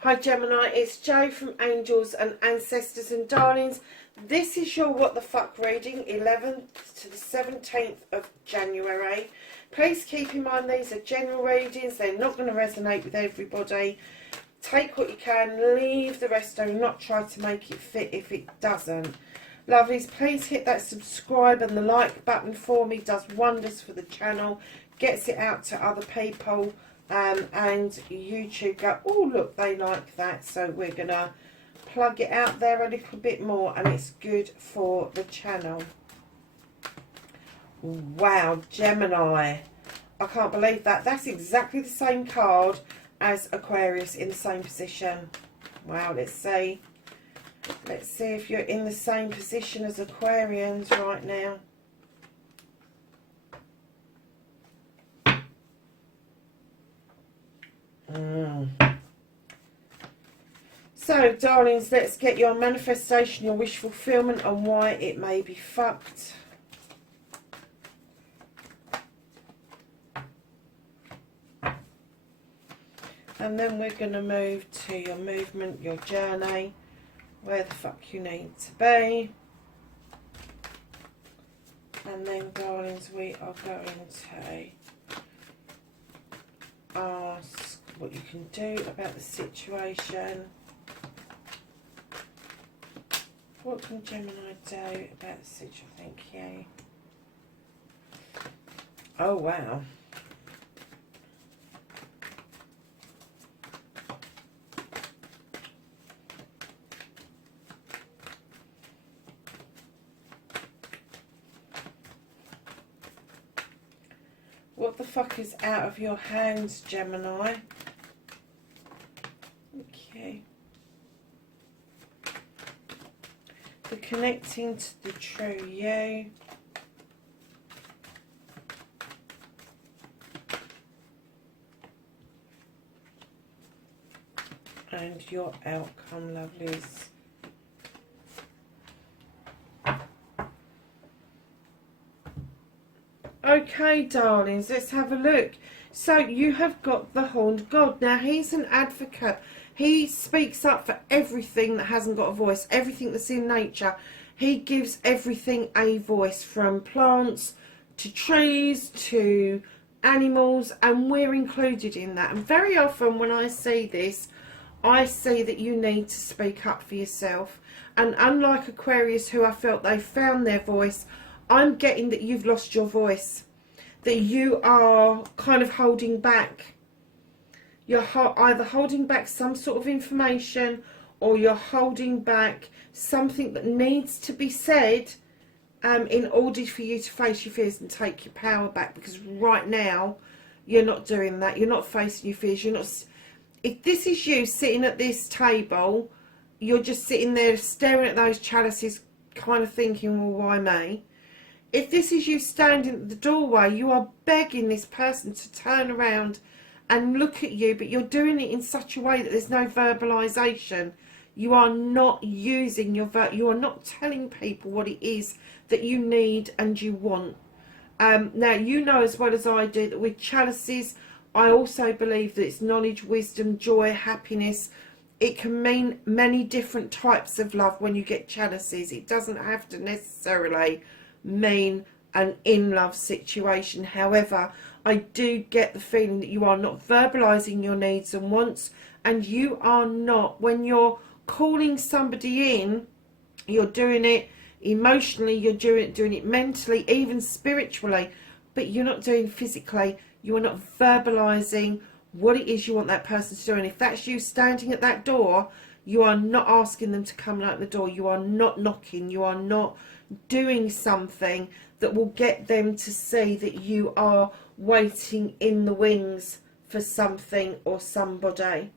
Hi Gemini, it's Jo from Angels and Ancestors and Darlings. This is your What the Fuck reading, 11th to the 17th of January. Please keep in mind these are general readings. They're not going to resonate with everybody. Take what you can, leave the rest. Do not try to make it fit if it doesn't. Lovelies, please hit that subscribe and the like button for me. It does wonders for the channel. Gets it out to other people. And YouTube go, oh look, they like that, so we're gonna plug it out there a little bit more, and it's good for the channel. Wow, Gemini, I can't believe that. That's exactly the same card as Aquarius in the same position. Wow, let's see if you're in the same position as Aquarians right now. So, darlings, let's get your manifestation, your wish fulfillment, and why it may be fucked. And then we're going to move to your movement, your journey, where the fuck you need to be. And then, darlings, we are going to ask what you can do about the situation. What can Gemini do about the situation? Thank you. Oh, wow. What the fuck is out of your hands, Gemini? Okay. The connecting to the true you. And your outcome, lovelies. Okay, darlings, let's have a look. So you have got the Horned God. Now, he's an advocate. He speaks up for everything that hasn't got a voice, everything that's in nature. He gives everything a voice, from plants to trees to animals, and we're included in that. And very often when I see this, I see that you need to speak up for yourself. And unlike Aquarius, who I felt they found their voice, I'm getting that you've lost your voice, that you are kind of holding back. You're either holding back some sort of information, or you're holding back something that needs to be said in order for you to face your fears and take your power back. Because right now, you're not doing that. You're not facing your fears. You're not. If this is you sitting at this table, you're just sitting there staring at those chalices, kind of thinking, well, why me? If this is you standing at the doorway, you are begging this person to turn around and look at you, but you're doing it in such a way that there's no verbalization. You are not using your you are not telling people what it is that you need and you want. Now, you know as well as I do that with chalices, I also believe that it's knowledge, wisdom, joy, happiness. It can mean many different types of love when you get chalices. It doesn't have to necessarily mean an in-love situation. However, I do get the feeling that you are not verbalizing your needs and wants, and you are not, when you're calling somebody in, you're doing it emotionally, you're doing it mentally, even spiritually, but you're not doing it physically. You are not verbalizing what it is you want that person to do. And if that's you standing at that door, you are not asking them to come and open the door. You are not knocking. You are not doing something that will get them to see that you are waiting in the wings for something or somebody.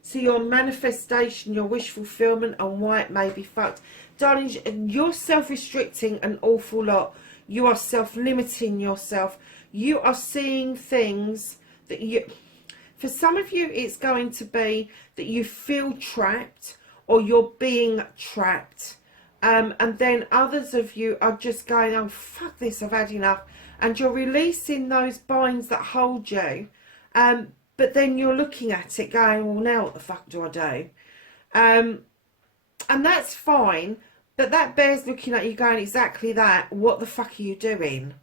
So your manifestation, your wish fulfillment, and why it may be fucked. Darling, you're self-restricting an awful lot. You are self-limiting yourself. You are seeing things that you, for some of you, it's going to be that you feel trapped or you're being trapped. And then others of you are just going, oh, fuck this, I've had enough. And you're releasing those binds that hold you. But then you're looking at it going, well, now what the fuck do I do? And that's fine. But that bears looking at you going, exactly that. What the fuck are you doing?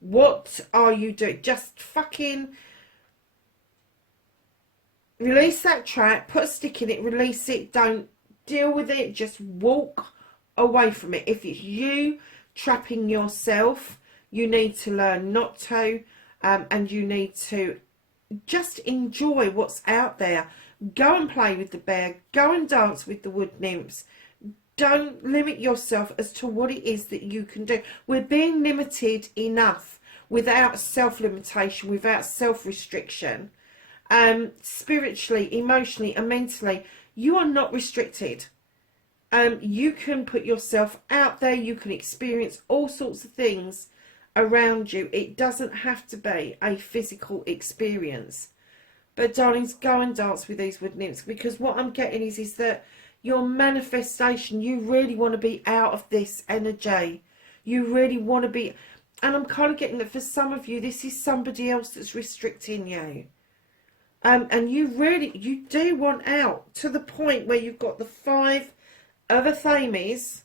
What are you doing? Just fucking release that trap. Put a stick in it. Release it. Don't deal with it. Just walk away from it. If it's you trapping yourself, you need to learn not to, and you need to just enjoy what's out there. Go and play with the bear, go and dance with the wood nymphs. Don't limit yourself as to what it is that you can do. We're being limited enough without self-limitation, without self-restriction. Spiritually, emotionally and mentally, you are not restricted. You can put yourself out there. You can experience all sorts of things around you. It doesn't have to be a physical experience. But darlings, go and dance with these wood nymphs, because what I'm getting is that your manifestation, you really want to be out of this energy. You really want to be, and I'm kind of getting that for some of you, this is somebody else that's restricting you. And you do want out to the point where you've got the 5 other thamies,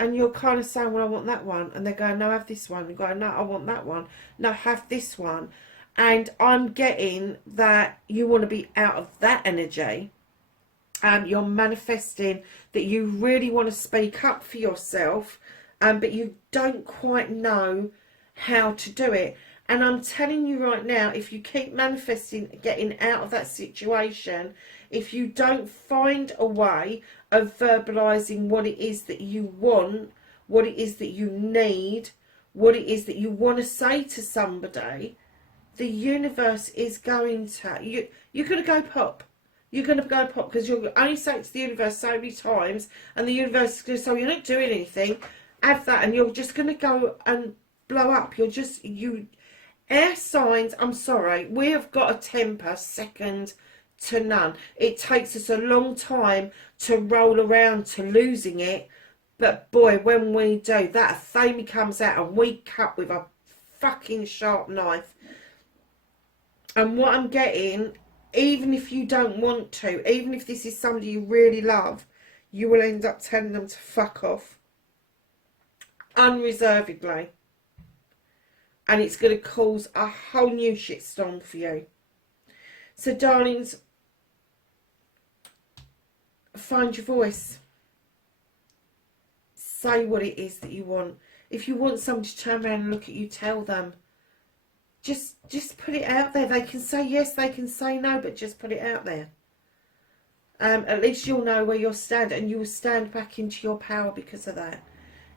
and you're kind of saying, well, I want that one. And they're going, no, have this one. You're going, no, I want that one. No, have this one. And I'm getting that you want to be out of that energy. You're manifesting that you really want to speak up for yourself, but you don't quite know how to do it. And I'm telling you right now, if you keep manifesting getting out of that situation, if you don't find a way of verbalizing what it is that you want, what it is that you need, what it is that you want to say to somebody, the universe is going to, you're going to go pop. You're going to go pop, because you're only saying it to the universe so many times, and the universe is going to say, well, you're not doing anything, have that, and you're just going to go and blow up. Air signs, I'm sorry, we have got a temper second to none. It takes us a long time to roll around to losing it, but boy, when we do, that thammy comes out and we cut with a fucking sharp knife. And what I'm getting, even if you don't want to, even if this is somebody you really love, you will end up telling them to fuck off unreservedly. And it's going to cause a whole new shitstorm for you. So, darlings, find your voice. Say what it is that you want. If you want somebody to turn around and look at you, tell them. Just put it out there. They can say yes, they can say no, but just put it out there. At least you'll know where you'll stand, and you will stand back into your power because of that.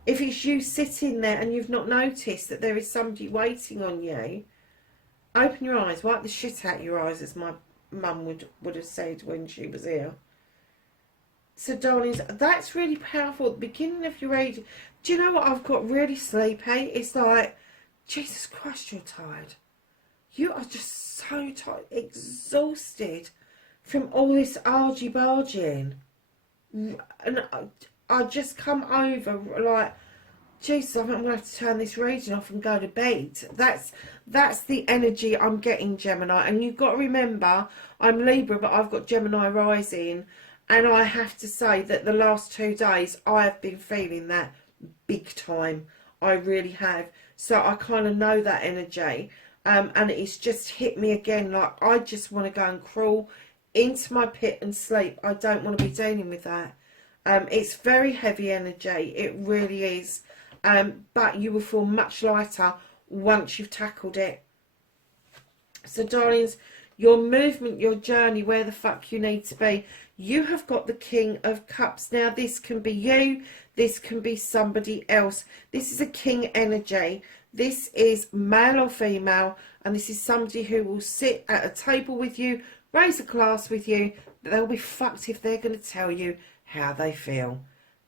If it's you sitting there and you've not noticed that there is somebody waiting on you, open your eyes, wipe the shit out your eyes, as my mum would have said when she was here. So, darlings, that's really powerful. At the beginning of your age, do you know what? I've got really sleepy. It's like, Jesus Christ, you're tired. You are just so tired, exhausted from all this argy-barging. And I just come over like, Jesus, I think I'm going to have to turn this raging off and go to bed. That's the energy I'm getting, Gemini. And you've got to remember, I'm Libra, but I've got Gemini rising. And I have to say that the last 2 days, I have been feeling that big time. I really have. So I kind of know that energy. And it's just hit me again. Like, I just want to go and crawl into my pit and sleep. I don't want to be dealing with that. It's very heavy energy. It really is. But you will feel much lighter once you've tackled it. So, darlings, your movement, your journey, where the fuck you need to be. You have got the King of Cups. Now, this can be you. This can be somebody else. This is a king energy. This is male or female. And this is somebody who will sit at a table with you, raise a glass with you. But they'll be fucked if they're going to tell you how they feel.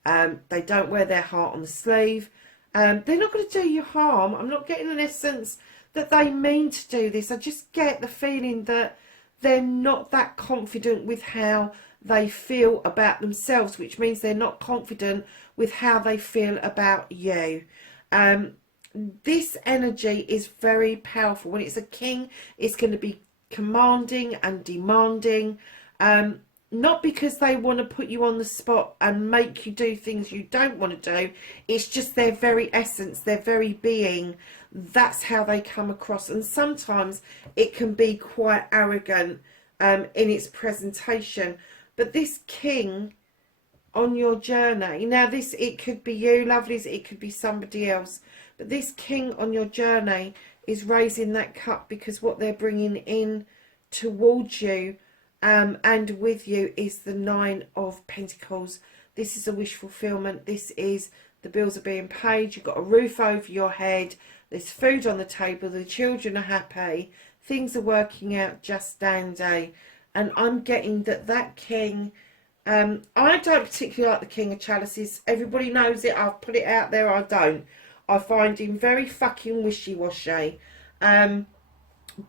They don't wear their heart on the sleeve. They're not going to do you harm. I'm not getting an essence that they mean to do this. I just get the feeling that they're not that confident with how they feel about themselves, which means they're not confident with how they feel about you. This energy is very powerful. When it's a king, it's going to be commanding and demanding. Not because they want to put you on the spot and make you do things you don't want to do. It's just their very essence, their very being. That's how they come across. And sometimes it can be quite arrogant in its presentation. But this king on your journey, now this, it could be you, lovelies, it could be somebody else. But this king on your journey is raising that cup because what they're bringing in towards you and with you is the 9 of Pentacles. This is a wish fulfillment. This is the bills are being paid. You've got a roof over your head. There's food on the table. The children are happy. Things are working out just dandy. And I'm getting that king... I don't particularly like the King of Chalices. Everybody knows it. I've put it out there. I don't. I find him very fucking wishy-washy. But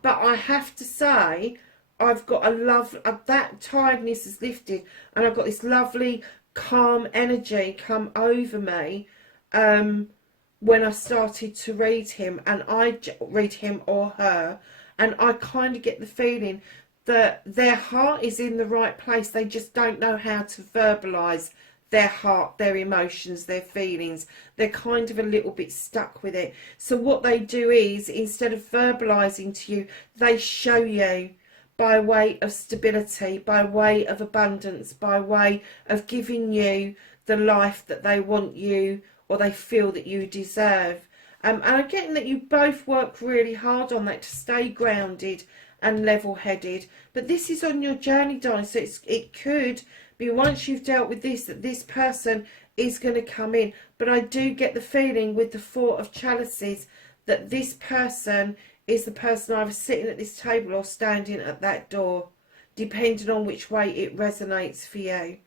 I have to say... I've got a love, that tiredness has lifted and I've got this lovely calm energy come over me when I started to read him, and I read him or her, and I kind of get the feeling that their heart is in the right place. They just don't know how to verbalise their heart, their emotions, their feelings. They're kind of a little bit stuck with it. So what they do is, instead of verbalising to you, they show you by way of stability, by way of abundance, by way of giving you the life that they want you or they feel that you deserve. And I'm getting that you both work really hard on that to stay grounded and level-headed. But this is on your journey, darling, so it could be once you've dealt with this, that this person is going to come in. But I do get the feeling with the 4 of Chalices that this person is the person either sitting at this table or standing at that door, depending on which way it resonates for you.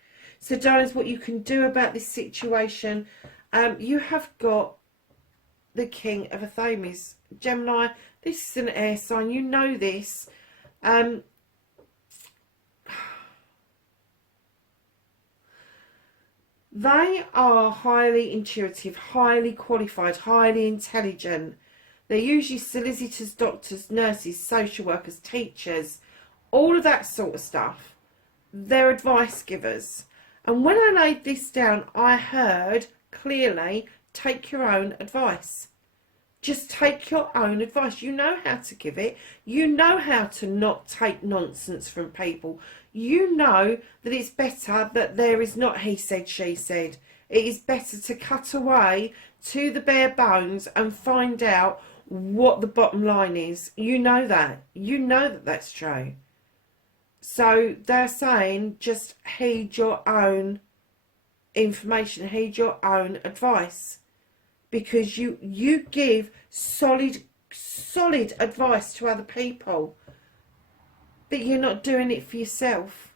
So, darlings, what you can do about this situation, you have got the King of Athames. Gemini, this is an air sign. You know this. They are highly intuitive, highly qualified, highly intelligent. They're usually solicitors, doctors, nurses, social workers, teachers, all of that sort of stuff. They're advice givers. And when I laid this down, I heard clearly, take your own advice. Just take your own advice. You know how to give it. You know how to not take nonsense from people. You know that it's better that there is not he said, she said. It is better to cut away to the bare bones and find out what the bottom line is. You know that. You know that that's true. So they're saying just heed your own information, heed your own advice, because you give solid advice to other people, but you're not doing it for yourself.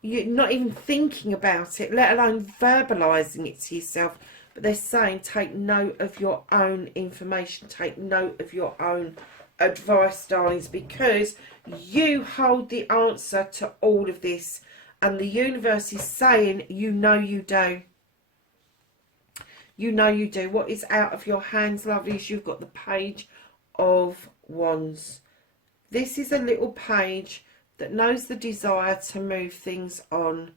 You're not even thinking about it, let alone verbalising it to yourself. But they're saying take note of your own information, take note of your own advice, darlings, because you hold the answer to all of this. And the universe is saying, you know you do. You know you do. What is out of your hands, lovelies? You've got the Page of Wands. This is a little page that knows the desire to move things on.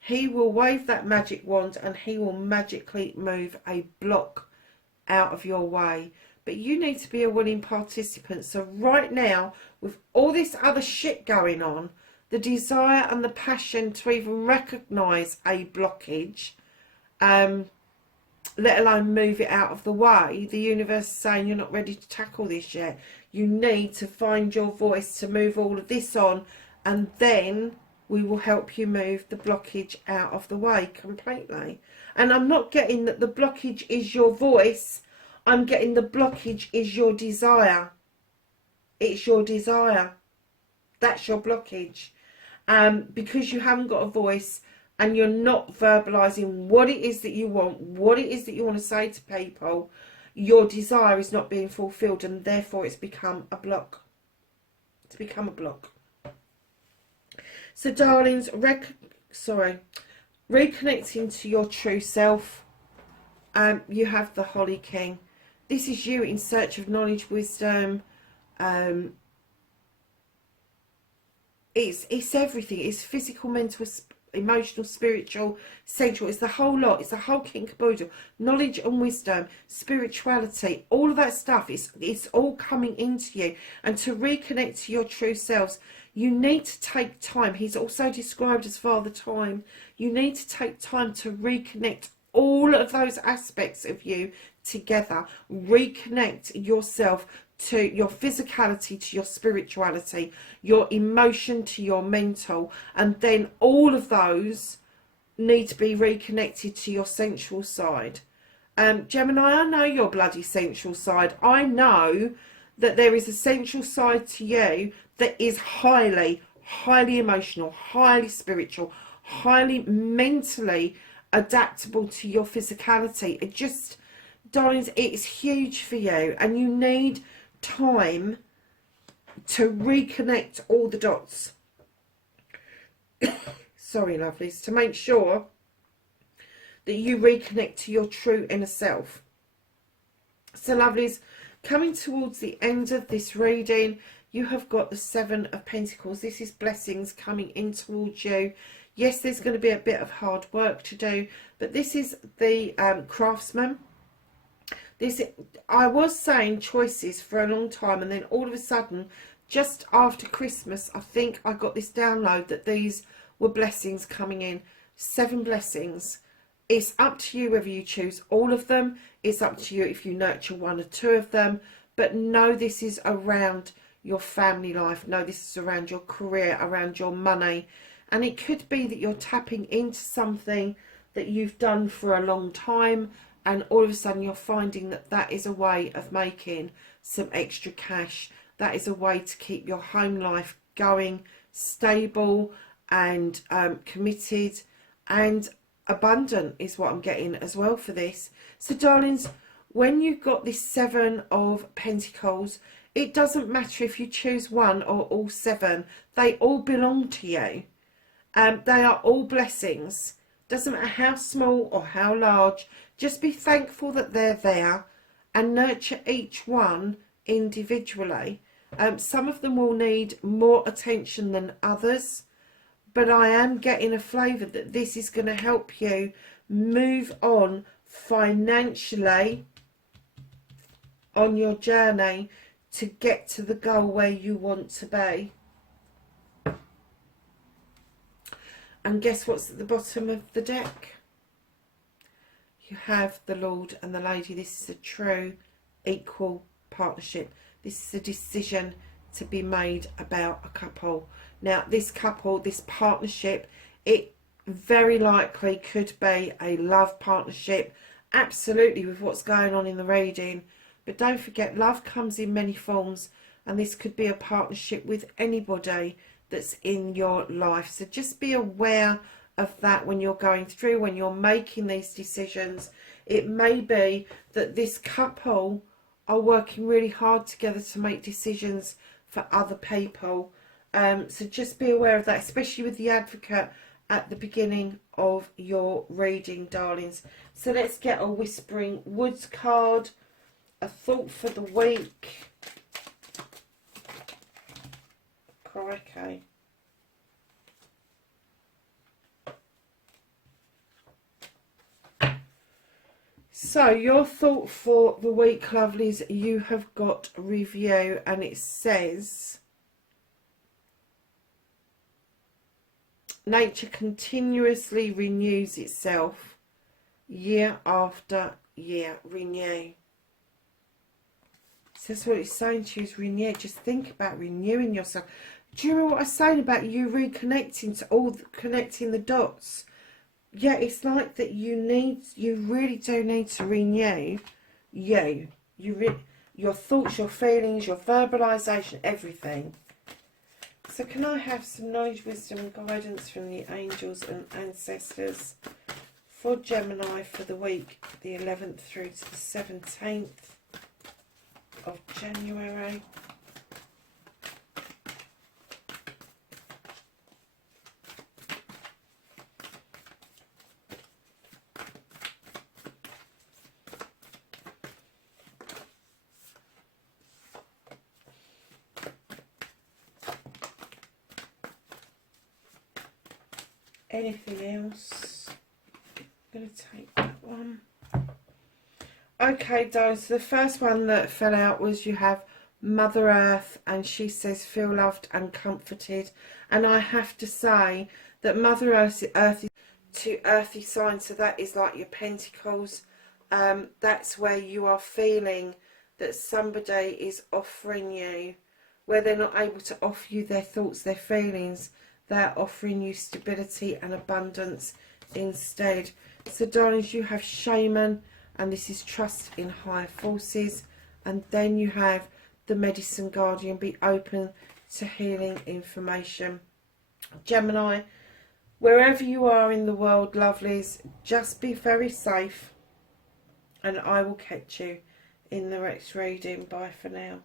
He will wave that magic wand and he will magically move a block out of your way. But you need to be a willing participant. So right now, with all this other shit going on, the desire and the passion to even recognise a blockage, let alone move it out of the way, the universe is saying you're not ready to tackle this yet. You need to find your voice to move all of this on, and then we will help you move the blockage out of the way completely. And I'm not getting that the blockage is your voice. I'm getting the blockage is your desire. It's your desire. That's your blockage. Because you haven't got a voice and you're not verbalising what it is that you want, what it is that you want to say to people, your desire is not being fulfilled, and therefore it's become a block. It's become a block. So darlings, reconnecting to your true self. You have the Holly King. This is you in search of knowledge, wisdom. It's everything. It's physical, mental, emotional, spiritual, sexual. It's the whole lot. It's the whole kit and caboodle. Knowledge and wisdom, spirituality, all of that stuff. It's all coming into you. And to reconnect to your true selves, you need to take time. He's also described as Father Time. You need to take time to reconnect all of those aspects of you together. Reconnect yourself to your physicality, to your spirituality, your emotion to your mental, and then all of those need to be reconnected to your sensual side. Gemini, I know your bloody sensual side. I know that there is a sensual side to you that is highly, highly emotional, highly spiritual, highly mentally adaptable to your physicality. It just, darlings, it's huge for you, and you need time to reconnect all the dots. Sorry, lovelies, to make sure that you reconnect to your true inner self. So, lovelies, coming towards the end of this reading, you have got the Seven of Pentacles. This is blessings coming in towards you. Yes, there's going to be a bit of hard work to do, but this is the craftsman. I was saying choices for a long time, and then all of a sudden, just after Christmas, I think I got this download that these were blessings coming in. 7 blessings. It's up to you whether you choose all of them. It's up to you if you nurture 1 or 2 of them. But know this is around your family life. Know this is around your career, around your money. And it could be that you're tapping into something that you've done for a long time, and all of a sudden you're finding that that is a way of making some extra cash. That is a way to keep your home life going, stable and committed and abundant is what I'm getting as well for this. So darlings, when you've got this 7 of Pentacles, it doesn't matter if you choose 1 or all 7. They all belong to you. They are all blessings. Doesn't matter how small or how large. Just be thankful that they're there and nurture each one individually. Some of them will need more attention than others, but I am getting a flavour that this is going to help you move on financially on your journey to get to the goal where you want to be. And guess what's at the bottom of the deck? You have the Lord and the Lady. This is a true equal partnership. This is a decision to be made about a couple. Now, this couple, this partnership, it very likely could be a love partnership. Absolutely, with what's going on in the reading. But don't forget, love comes in many forms, and this could be a partnership with anybody that's in your life. So just be aware of that when you're going through, when you're making these decisions. It may be that this couple are working really hard together to make decisions for other people. So just be aware of that, especially with the Advocate at the beginning of your reading, darlings. So let's get a Whispering Woods card, a thought for the week. Crikey. So your thought for the week, lovelies, you have got review, and it says nature continuously renews itself year after year. Renew. So that's what it's saying to you, is renew. Just think about renewing yourself. Do you remember what I was saying about you reconnecting to all connecting the dots? Yeah, it's like that you really do need to renew your thoughts, your feelings, your verbalisation, everything. So can I have some knowledge, wisdom and guidance from the angels and ancestors for Gemini for the week, the 11th through to the 17th? of January. Anything else? I'm going to take that one. Okay, darling, so the first one that fell out was you have Mother Earth, and she says feel loved and comforted. And I have to say that Mother Earth is to earthy signs, so that is like your pentacles. That's where you are feeling that somebody is offering you, where they're not able to offer you their thoughts, their feelings, they're offering you stability and abundance instead. So darlings, you have Shaman, and this is trust in higher forces. And then you have the Medicine Guardian, be open to healing information. Gemini, wherever you are in the world, lovelies, just be very safe, and I will catch you in the next reading. Bye for now.